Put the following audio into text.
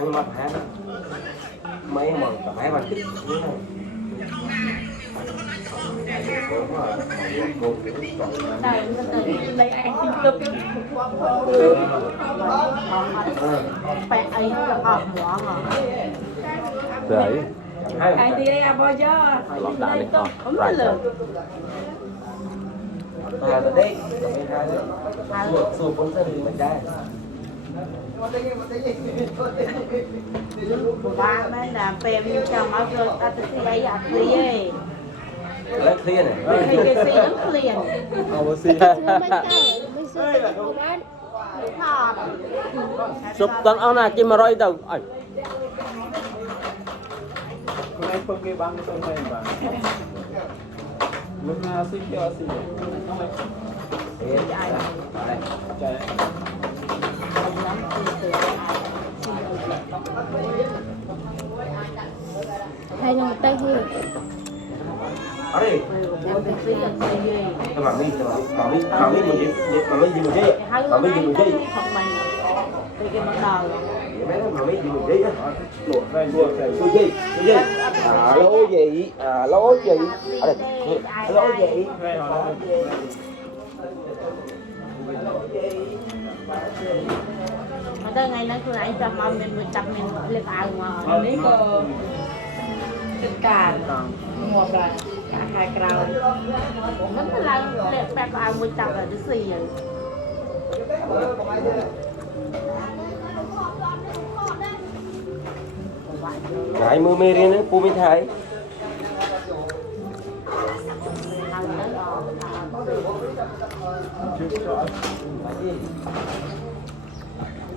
nhưng mà phải mấy mà phải mà thích đây anh xin cướp phải ấy là học hóa hả đấy anh đi đây à bao giờ lọt đá đi không biết là từ đây số 4 giờ mình đây ba mấy là phèm như chồng áo rồi ta tự bay à clear lấy clear này cái gì nó clear sụp tận ông nào chỉ mà rồi đâu ơi Kunai pergi bang sampai bang. Luna sih kira sih. Cai. Hay là tay hư. ở đây mà mi gì một giây mà mi gì một giây cái bắt đầu mà mi gì một giây á Luộc đây luộc đây. tôi gì alo gì ở đây alo gì Đây họ đây. mà tới ngày nay tôi lại cho mà mình 100 mình lên áo màនេះក៏ទឹកការងាប់ដែរការខែក្រោយ nó là lên bạc áo 100 là thứ gì rồi ngài mưa mê riêng đấy, cô mới thấy